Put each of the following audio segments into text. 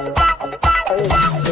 Oh, oh, oh, oh,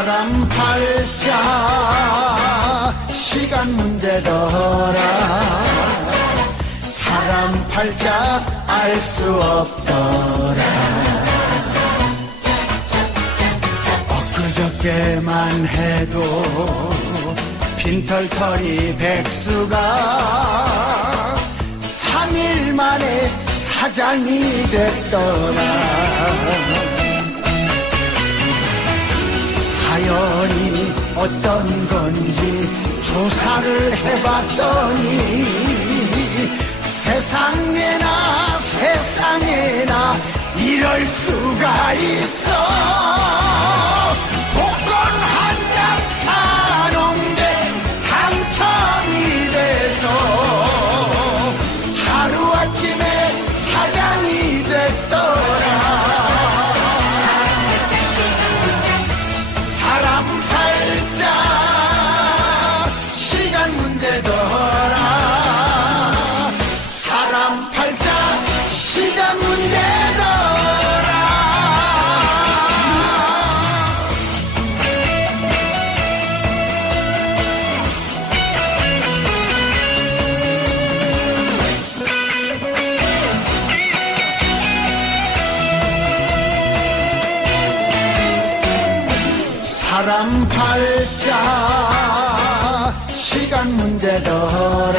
사람 팔자 시간 문제더라. 사람 팔자 알 수 없더라. 엊그저께만 해도 빈털터리 백수가 3일 만에 사장이 됐더라 어떤 건지 조사를 해봤더니 세상에나 세상에나 이럴 수가 있어 사람 팔자 시간 문제더라.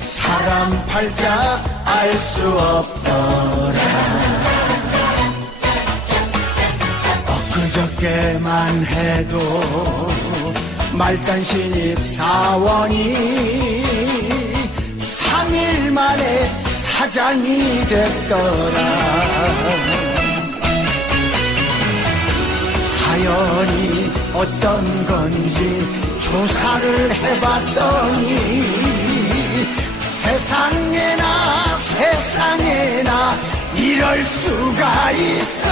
사람 팔자 알 수 없더라. 엊그저께만 해도 말단 신입 사원이 3일 만에 사장이 됐더라 사연이 어떤 건지 조사를 해봤더니 세상에나 세상에나 이럴 수가 있어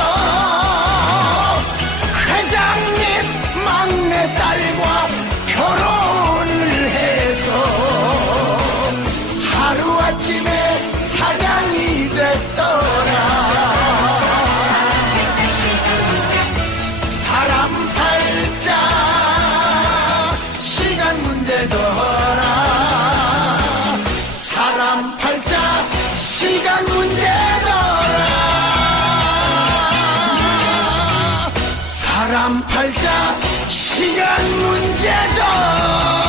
삼팔자 시간 문제도